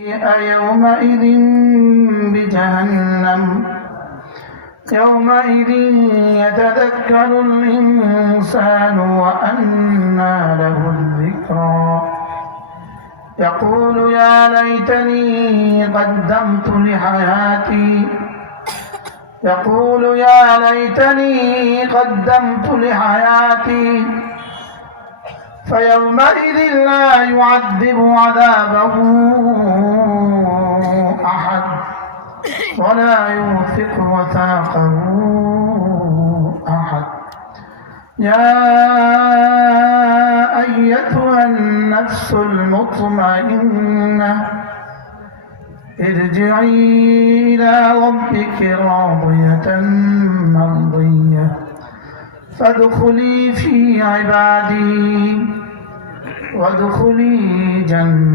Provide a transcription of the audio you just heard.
يومئذ بجهنم. يومئذ يتذكر الإنسان وأنى له الذكرى. يقول يا ليتني قدمت لحياتي. يقول يا ليتني قدمت لحياتي. فيومئذ لا يعذب عذابه. ولا يوثق وثاقه أحد. يا أيتها النفس المطمئنة ارجعي إلى ربك راضية مرضية. فادخلي في عبادي وادخلي جنتي